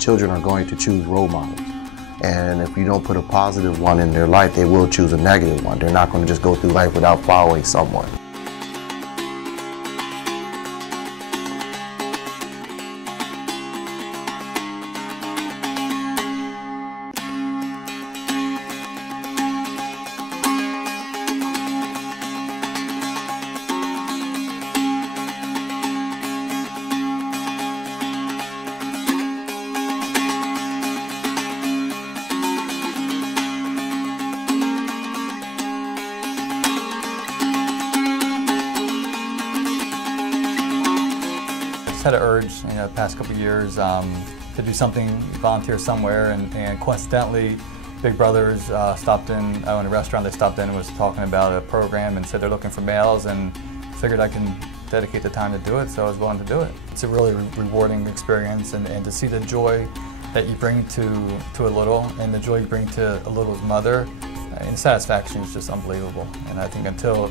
Children are going to choose role models. And if you don't put a positive one in their life, they will choose a negative one. They're not going to just go through life without following someone. Had an urge, the past couple of years to do something, volunteer somewhere, and coincidentally, Big Brothers stopped in. I own a restaurant. They stopped in and was talking about a program and said they're looking for males, and figured I can dedicate the time to do it, so I was willing to do it. It's a really rewarding experience, and to see the joy that you bring to a little, and the joy you bring to a little's mother, and satisfaction is just unbelievable. And I think until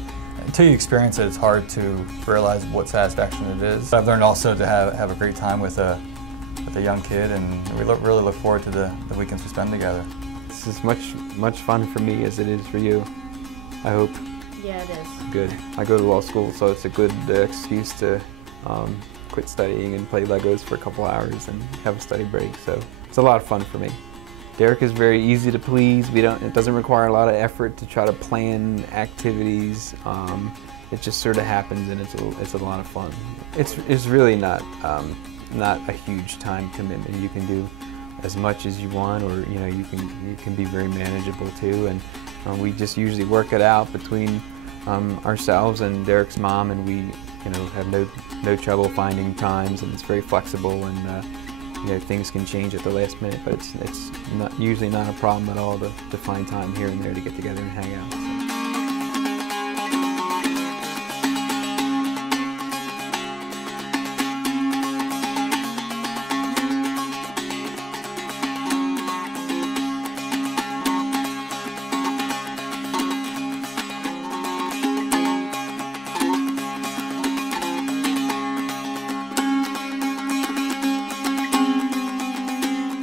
you experience it, it's hard to realize what satisfaction it is. I've learned also to have a great time with a young kid, and we really look forward to the weekends we spend together. This is much fun for me as it is for you, I hope. Yeah, it is. Good. I go to law school, so it's a good excuse to quit studying and play Legos for a couple hours and have a study break, so it's a lot of fun for me. Derek is very easy to please. It doesn't require a lot of effort to try to plan activities. It just sort of happens, and it's a lot of fun. It's really not a huge time commitment. You can do as much as you want, or you can be very manageable too. And we just usually work it out between ourselves and Derek's mom, and we have no trouble finding times, and it's very flexible, and things can change at the last minute, but it's usually not a problem at all to find time here and there to get together and hang out.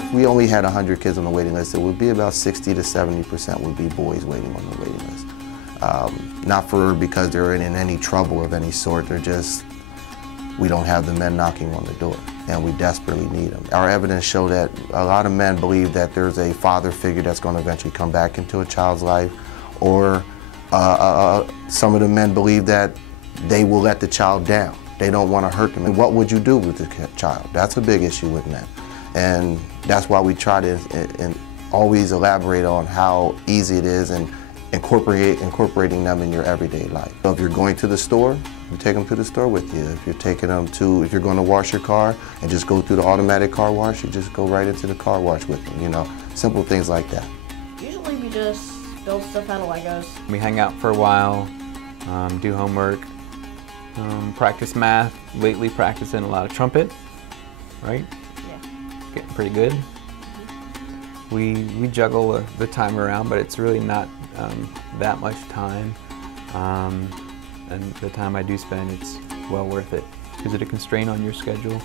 If we only had 100 kids on the waiting list, it would be about 60 to 70% would be boys waiting on the waiting list. Not because they're in any trouble of any sort, we don't have the men knocking on the door, and we desperately need them. Our evidence show that a lot of men believe that there's a father figure that's going to eventually come back into a child's life, or some of the men believe that they will let the child down. They don't want to hurt them. And what would you do with the child? That's a big issue with men. And that's why we try to always elaborate on how easy it is and incorporating them in your everyday life. So if you're going to the store, you take them to the store with you. If you're going to wash your car and just go through the automatic car wash, you just go right into the car wash with them, simple things like that. Usually we just build stuff out of Legos. We hang out for a while, do homework, practice math. Lately practicing a lot of trumpet, right? Getting pretty good. We juggle the time around, but it's really not that much time. And the time I do spend, it's well worth it. Is it a constraint on your schedule?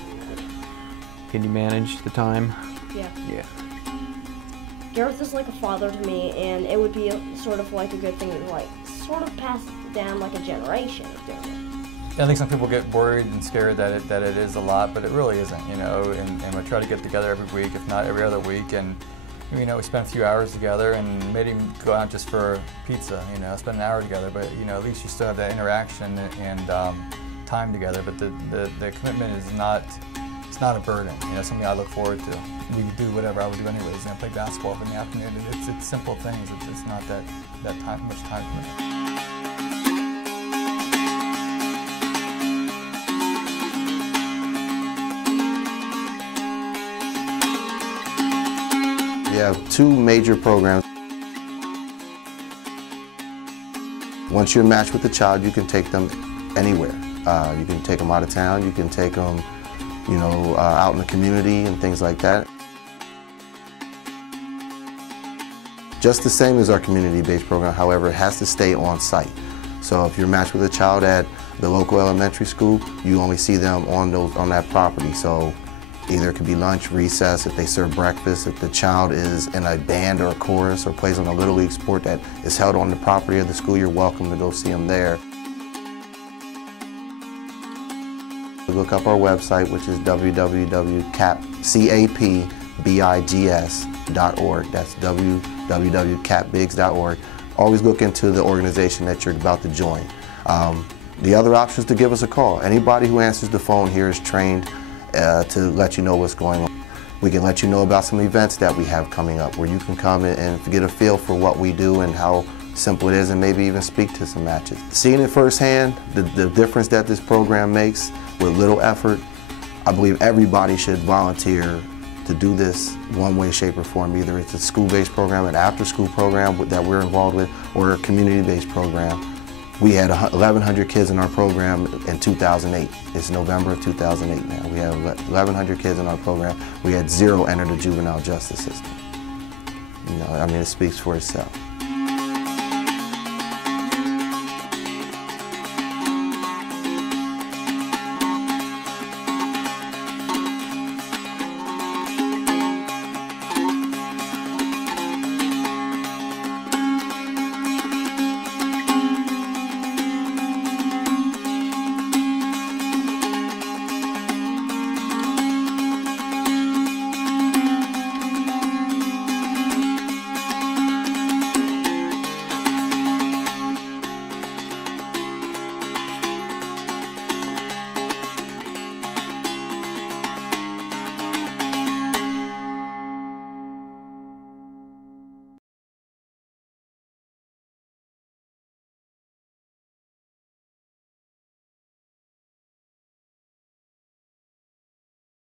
Can you manage the time? Yeah. Yeah. Gareth is like a father to me, and it would be sort of like a good thing to sort of pass down like a generation of doing it. I think some people get worried and scared that it is a lot, but it really isn't, and we try to get together every week, if not every other week, and we spend a few hours together, and maybe even go out just for pizza, spend an hour together, but at least you still have that interaction and time together, but the commitment is not a burden, something I look forward to. We do whatever I would do anyways, play basketball in the afternoon, and it's simple much time commitment. We have two major programs. Once you're matched with the child, you can take them anywhere. You can take them out of town, you can take them, out in the community and things like that. Just the same as our community-based program, however, it has to stay on site. So if you're matched with a child at the local elementary school, you only see them on that property. So Either it could be lunch, recess, if they serve breakfast, if the child is in a band or a chorus or plays on a Little League sport that is held on the property of the school, you're welcome to go see them there. Look up our website, which is www.capbigs.org. That's www.capbigs.org. Always look into the organization that you're about to join. The other option is to give us a call. Anybody who answers the phone here is trained to let you know what's going on. We can let you know about some events that we have coming up where you can come and get a feel for what we do and how simple it is, and maybe even speak to some matches. Seeing it firsthand, the difference that this program makes with little effort, I believe everybody should volunteer to do this one way, shape, or form. Either it's a school-based program, an after-school program that we're involved with, or a community-based program. We had 1,100 kids in our program in 2008. It's November of 2008 now. We have 1,100 kids in our program. We had 0 enter the juvenile justice system. You know, I mean, it speaks for itself.